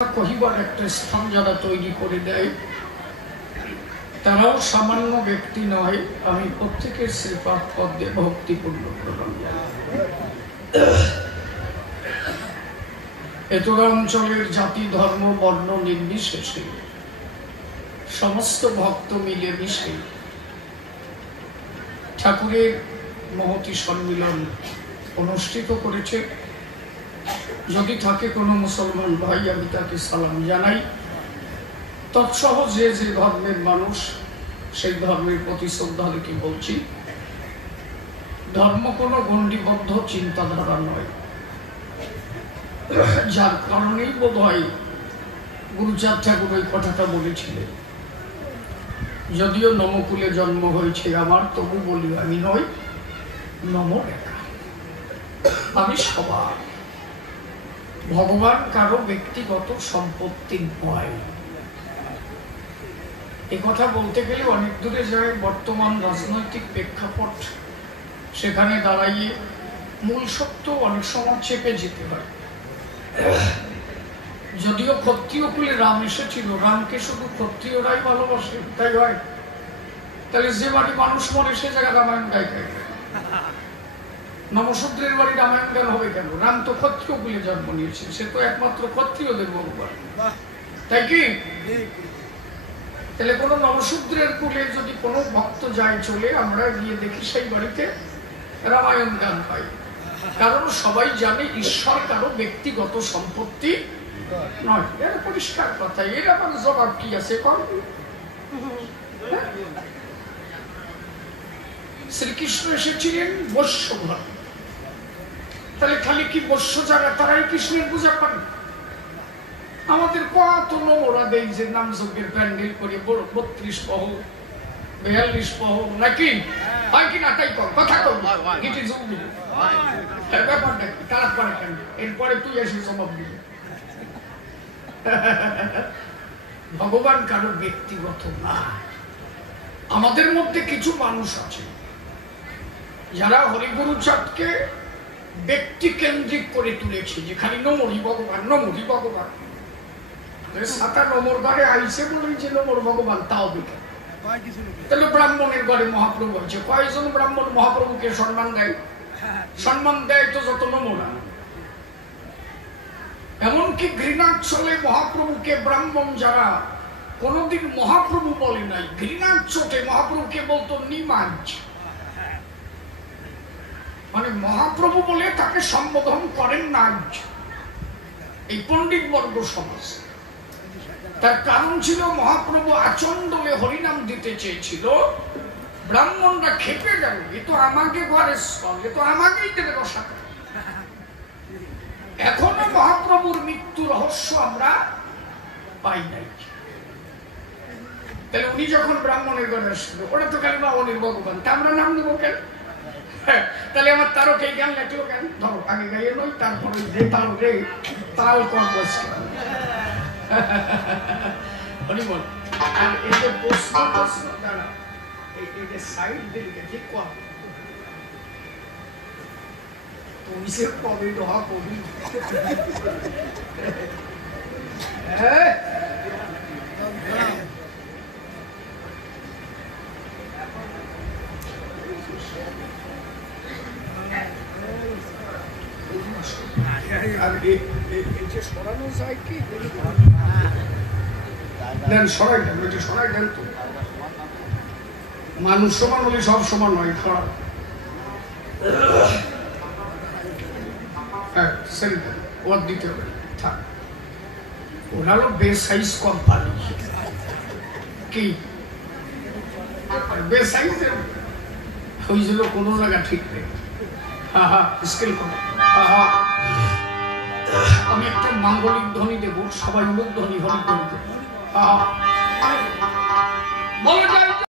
কহিবার একটা স্থান যারা তৈরি করে দেয় তারাও সামান্য ব্যক্তি নয়। আমি প্রত্যেকের শ্রীপাদ পদ্মে ভক্তিপূর্ণ প্রণাম জানাই। এতটা অঞ্চলের জাতি ধর্ম বর্ণ নির্বিশেষে সমস্ত ভক্ত মিলে মিশে ঠাকুরের মহতি সম্মিলন অনুষ্ঠিত করেছে। যদি থাকে কোনো মুসলমান ভাই আমি তাকে সালাম জানাই। তৎসহ যে যে ধর্মের মানুষ সেই ধর্মের প্রতি শ্রদ্ধা রেখে বলছি, ধর্ম কোনো গণ্ডিবদ্ধ চিন্তাধারা নয়, যার কারণেই বোধ হয় গুরুচাঁদ ঠাকুর ওই কথাটা বলেছিলেন। যদিও নমকুলে জন্ম হয়েছে আমার, তবু বলি আমি নই নম একা, আমি সবার। ভগবান কারো ব্যক্তিগত সম্পত্তি নয়। এ কথা বলতে গেলে অনেক দূরে যায়। বর্তমান রাজনৈতিক প্রেক্ষাপট সেখানে দাঁড়াইয়ে মূল সত্য অনেক সময় চেপে যেতে হয়। যদিও ক্ষত্রিয় কুলে রাম এসেছিল, রামকে শুধু ক্ষত্রিয়রাই ভালোবাসে তাই হয়? তাহলে যে বাড়ি মানুষ মরে সে জায়গায় রামায়ণ গায় গায়, নমশূদ্রের বাড়ি রামায়ণ গান হবে কেন? রাম তো ক্ষত্রিয় কুলে জন্ম নিয়েছে, সে তো একমাত্র ক্ষত্রিয়দের ভগবান, তাই কি? তাহলে কোনো নমশূদ্রের কুলে যদি কোনো ভক্ত যায় চলে, আমরা গিয়ে দেখি সেই বাড়িতে রামায়ণ গান পাই। কারণ সবাই জানে ঈশ্বর কারো ব্যক্তিগত সম্পত্তি নয়। এর পরিষ্কার কথা। এর আবার জবাব কি আছে? শ্রীকৃষ্ণ এসেছিলেন বৈশ্য ঘর, তাহলে খালি কি বৈশ্য যারা তারাই কৃষ্ণের পূজা করেন? আমাদের কত নোংরা দেই যে নাম যজ্ঞের প্যান্ডেল করে 32 পহর 42 পহর নাকি হয় কিনা? তাই কর কথা কর, গিটি যোগ দিল ব্যাপারটা কি? তারা করে কেন? এরপরে তুই এসে জবাব দিবি। ভগবান কারো ব্যক্তিগত না। আমাদের মধ্যে কিছু মানুষ আছে যারা হরিগুরুচাঁদকে ব্যক্তি কেন্দ্রিক করে তুলেছে, যেখানে নমরি ভগবান নমরি ভগবান। সাতা নমর ঘরে আইসে বলেই যে নমর ভগবান, তাও দেখে। তাহলে ব্রাহ্মণের ঘরে মহাপ্রভু আছে, কয়েকজন ব্রাহ্মণ মহাপ্রভুকে সম্মান দেয়? সম্মান দেয় তো যত নমরা। এমনকি ঘৃণার চলে মহাপ্রভুকে ব্রাহ্মণ যারা কোনদিন মহাপ্রভু বলে নাই, ঘৃণার চোটে মহাপ্রভুকে বলতো নিমাজ, মানে মহাপ্রভু বলে তাকে সম্বোধন করেন না এই পণ্ডিত বর্গ সমাজ। তার কারণ ছিল মহাপ্রভু আচণ্ডলে হরিনাম দিতে চেয়েছিল, ব্রাহ্মণরা খেপে গেল, এ তো আমাকে ঘরে স্থল, এ তো আমাকেই দেবে বসাতে। এখনো মহাপ্রভুর মৃত্যু রহস্য আমরা পাই নাই। তাহলে উনি যখন ব্রাহ্মণের ঘরে আসলো, ওরা তো কেন অনির ভগবান, তা আমরা নাম নেবো কেন? তাহলে আমার তারকে জ্ঞান লাগলো কেন? ধরো আগে গাইয়ে নই, তারপরে যে তাল রে তাল কর্ম। হরিবল। আর এই যে প্রশ্ন দ্বারা এই যে সাইড দিকে ঠিক কর, তুমি সে কবি দোহা কবি সরানো যায় কি? সরাই দেন, ওইটা সরাই দেন তো। মানুষ সমান হলে সব সমান হয়, খারাপ। হ্যাঁ সেল দেন, ওর দিতে হবে থাক। ওরা হলো বেসাইজ কোম্পানি। কি বেসাইজের হয়েছিল কোনো জায়গা ঠিক নেই। স্কেল করে আমি একটা মাঙ্গলিক ধ্বনি দেবো, সবাই মুখ ধ্বনি হরি ধ্বনি দেবো। বলা যায়